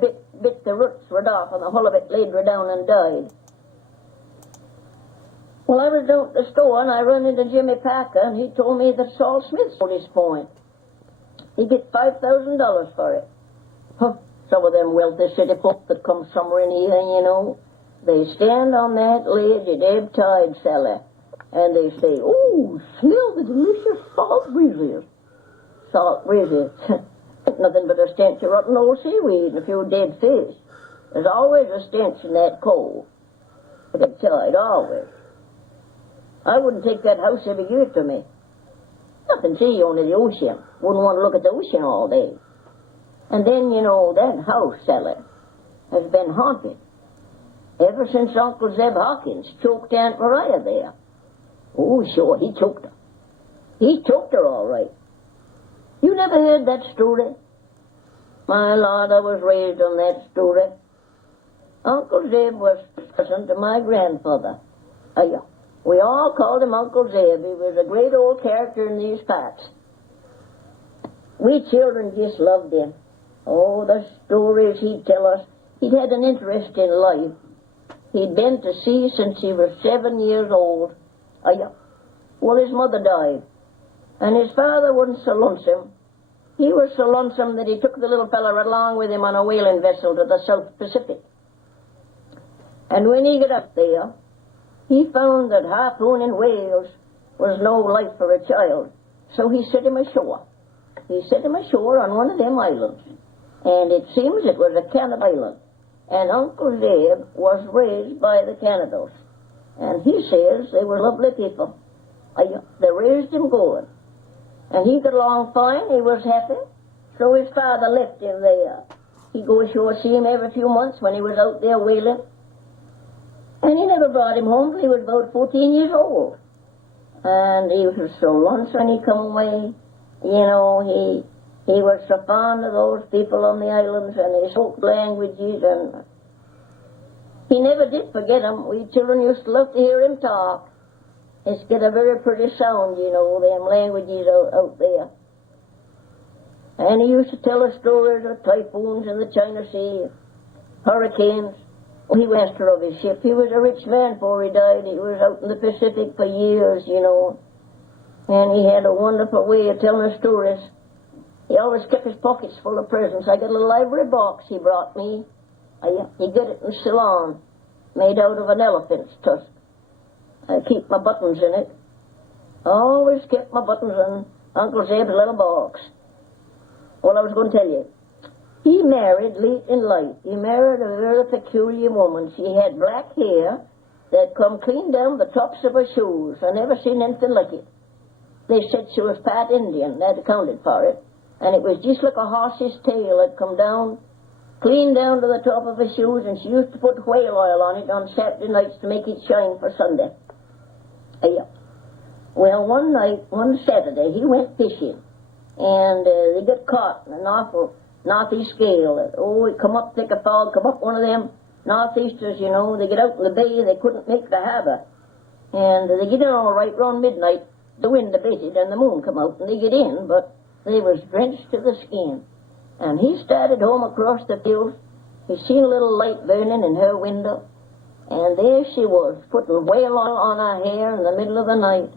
Bit the roots right off, and the whole of it laid her down and died. Well, I was down at the store, and I run into Jimmy Packer, and he told me that Saul Smith sold his point. He get $5,000 for it. Huh. Some of them wealthy city folk that come somewhere in here, you know, they stand on that ledge at ebb tide, Sally, and they say, "Oh, smell the delicious salt breezes." Salt breezes. Nothing but a stench of rotten old seaweed and a few dead fish. There's always a stench in that coal. At ebb tide, always. I wouldn't take that house if you give it to me. Nothing, see, only the ocean. Wouldn't want to look at the ocean all day. And then, you know, that house, Sally, has been haunted ever since Uncle Zeb Hawkins choked Aunt Maria there. Oh, sure, he choked her. He choked her all right. You never heard that story? My Lord, I was raised on that story. Uncle Zeb was cousin to my grandfather. We all called him Uncle Zeb. He was a great old character in these parts. We children just loved him. Oh, the stories he'd tell us. He'd had an interest in life. He'd been to sea since he was 7 years old. Well, his mother died, and his father wasn't so lonesome. He was so lonesome that he took the little fella right along with him on a whaling vessel to the South Pacific. And when he got up there, he found that harpooning whales was no life for a child, so he set him ashore. He set him ashore on one of them islands, and it seems it was a cannibal island, and Uncle Zeb was raised by the cannibals, and he says they were lovely people. They raised him good, and he got along fine. He was happy, so his father left him there. He'd go ashore, see him every few months when he was out there whaling. And he never brought him home till he was about 14 years old. And he was so lonesome when he come away. You know, he was so fond of those people on the islands, and they spoke languages, and he never did forget them. We children used to love to hear him talk. It's got a very pretty sound, you know, them languages out there. And he used to tell us stories of typhoons in the China Sea, hurricanes. He was master of his ship. He was a rich man before he died. He was out in the Pacific for years, you know. And he had a wonderful way of telling us stories. He always kept his pockets full of presents. I got a little ivory box he brought me. He got it in Ceylon, made out of an elephant's tusk. I keep my buttons in it. Always kept my buttons in Uncle Zeb's little box. Well, I was going to tell you. He married late in life. He married a very peculiar woman. She had black hair that come clean down the tops of her shoes. I never seen anything like it. They said she was part Indian. That accounted for it. And it was just like a horse's tail that come down, clean down to the top of her shoes, and she used to put whale oil on it on Saturday nights to make it shine for Sunday. Well, one Saturday, he went fishing, and they got caught in an awful northeast gale. Oh, it come up thick of fog, come up one of them northeasters, you know. They get out in the bay, they couldn't make the harbor. And they get in all right around midnight. The wind abated and the moon come out, and they get in, but they was drenched to the skin. And he started home across the fields. He seen a little light burning in her window, and there she was, putting whale oil on her hair in the middle of the night.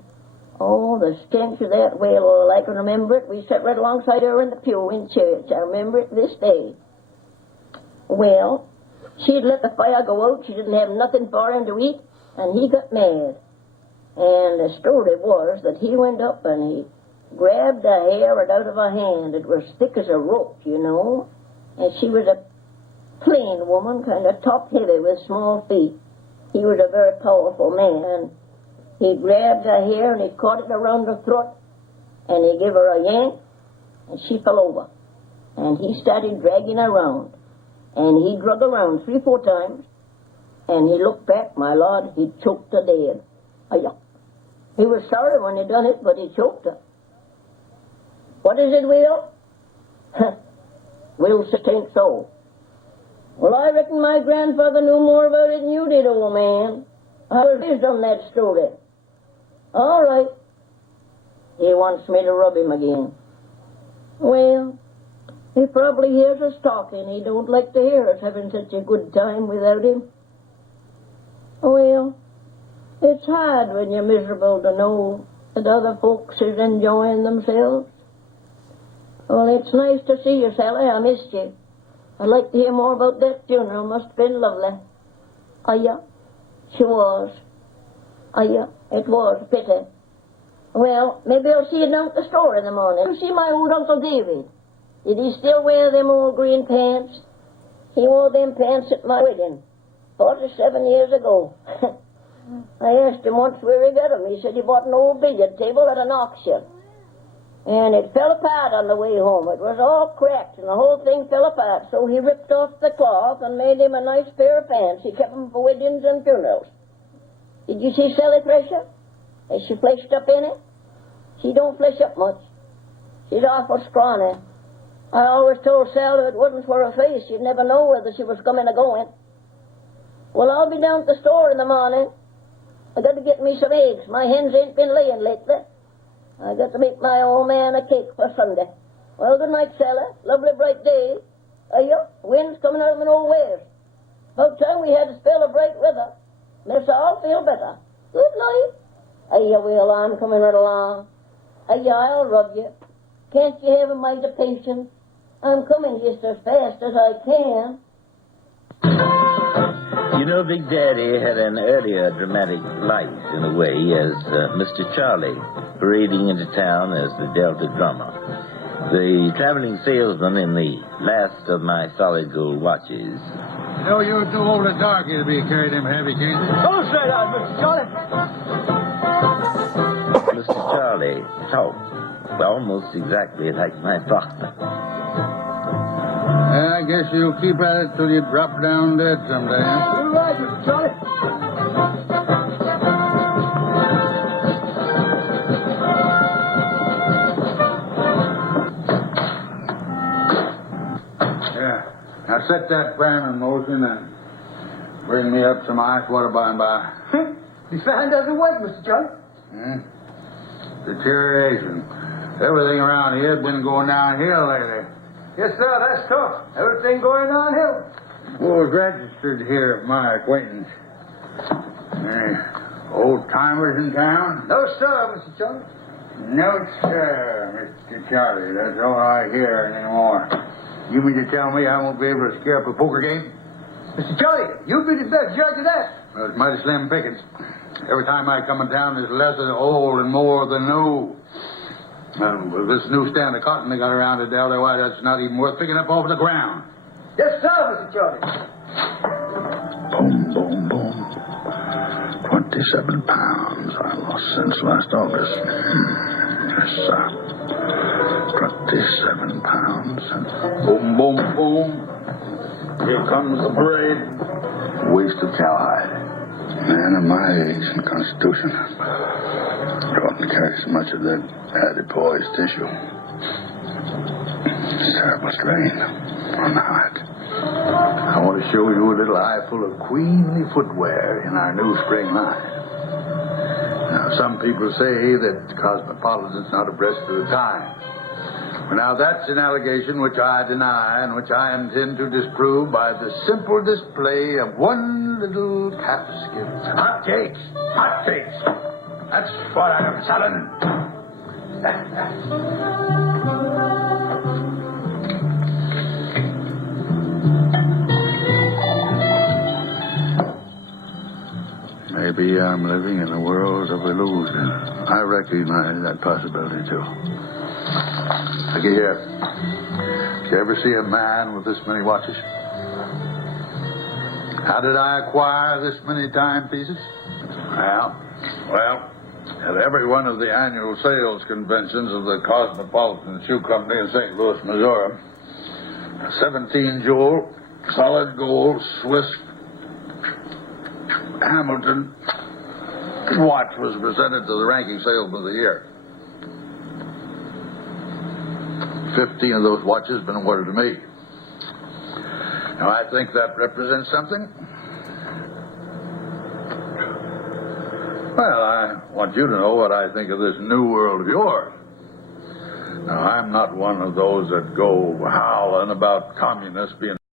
Oh, the stench of that whale oil, I can remember it. We sat right alongside her in the pew in church. I remember it this day. Well, she'd let the fire go out. She didn't have nothing for him to eat, and he got mad. And the story was that he went up and he grabbed her hair right out of her hand. It was thick as a rope, you know. And she was a plain woman, kind of top-heavy with small feet. He was a very powerful man. He grabbed her hair and he caught it around her throat, and he gave her a yank, and she fell over. And he started dragging her around, and he drug her around 3 or 4 times, and he looked back, my Lord, he choked her dead. He was sorry when he done it, but he choked her. What is it, Will? Will said, "'Tain't so." Well, I reckon my grandfather knew more about it than you did, old man. I was raised on that story. All right. He wants me to rub him again. Well, He probably hears us talking. He don't like to hear us having such a good time without him. Well, it's hard when you're miserable to know that other folks is enjoying themselves. Well, it's nice to see you, Sally. I missed you. I'd like to hear more about that funeral. Must have been lovely. Oh, yeah, she was. Oh, yeah, it was. Pity. Well, maybe I'll see you down at the store in the morning. You see my old Uncle David? Did he still wear them old green pants? He wore them pants at my wedding, 47 years ago. I asked him once where he got them. He said he bought an old billiard table at an auction. And it fell apart on the way home. It was all cracked, and the whole thing fell apart. So he ripped off the cloth and made him a nice pair of pants. He kept them for weddings and funerals. Did you see Sally Thresher? Is she fleshed up in it? She don't flesh up much. She's awful scrawny. I always told Sal if it wasn't for her face, you'd never know whether she was coming or going. Well, I'll be down at the store in the morning. I got to get me some eggs. My hens ain't been laying lately. I got to make my old man a cake for Sunday. Well, good night, Sally. Lovely bright day. Wind's coming out of an old west. About time we had a spell of bright weather. Makes all feel better. Good night. Well, I'm coming right along. I'll rub you. Can't you have a mite of patience? I'm coming just as fast as I can. You know, Big Daddy had an earlier dramatic life, in a way, as Mr. Charlie, parading into town as the Delta drummer. The traveling salesman in the last of my solid gold watches. No, you're too old and darky to be carrying them heavy cases. Go straight on, Mr. Charlie. Mr. Charlie talked almost exactly like my father. I guess you'll keep at it till you drop down dead someday. You're right, Mr. Charlie. Yeah. Now set that pan in motion and bring me up some ice water by and by. The fan doesn't wait, Mr. Charlie. Deterioration. Everything around here has been going downhill lately. Yes, sir, that's tough. Everything going downhill. Who was registered here of my acquaintance? Any old-timers in town? No, sir, Mr. Charlie. No, sir, Mr. Charlie. That's all I hear anymore. You mean to tell me I won't be able to scare up a poker game? Mr. Charlie, you'll be the best judge of that. Well, it's mighty slim pickings. Every time I come in town, there's less of the old and more of the new. With this new stand of cotton they got around it, otherwise that's not even worth picking up off the ground. Yes, sir, Mr. Charlie. Boom, boom, boom. 27 pounds I lost since last August. Yes, sir. 27 pounds. Boom, boom, boom. Here comes the parade. Waste of cowhide. Man of my age and constitution. You oughtn't carry so much of that adipose tissue. Terrible strain on the heart. I want to show you a little eye full of queenly footwear in our new spring line. Now, some people say that Cosmopolitan's not abreast of the times. Well, now, that's an allegation which I deny and which I intend to disprove by the simple display of one little calf skin. Hot cakes. Hot cakes. That's what I'm selling. Maybe I'm living in a world of illusion. I recognize that possibility, too. Look here. Did you ever see a man with this many watches? How did I acquire this many timepieces? Well, at every one of the annual sales conventions of the Cosmopolitan Shoe Company in St. Louis, Missouri, a 17-jewel, solid gold, Swiss Hamilton watch was presented to the ranking salesman of the year. 15 of those watches have been awarded to me. Now, I think that represents something. Well, I want you to know what I think of this new world of yours. Now, I'm not one of those that go howling about communists being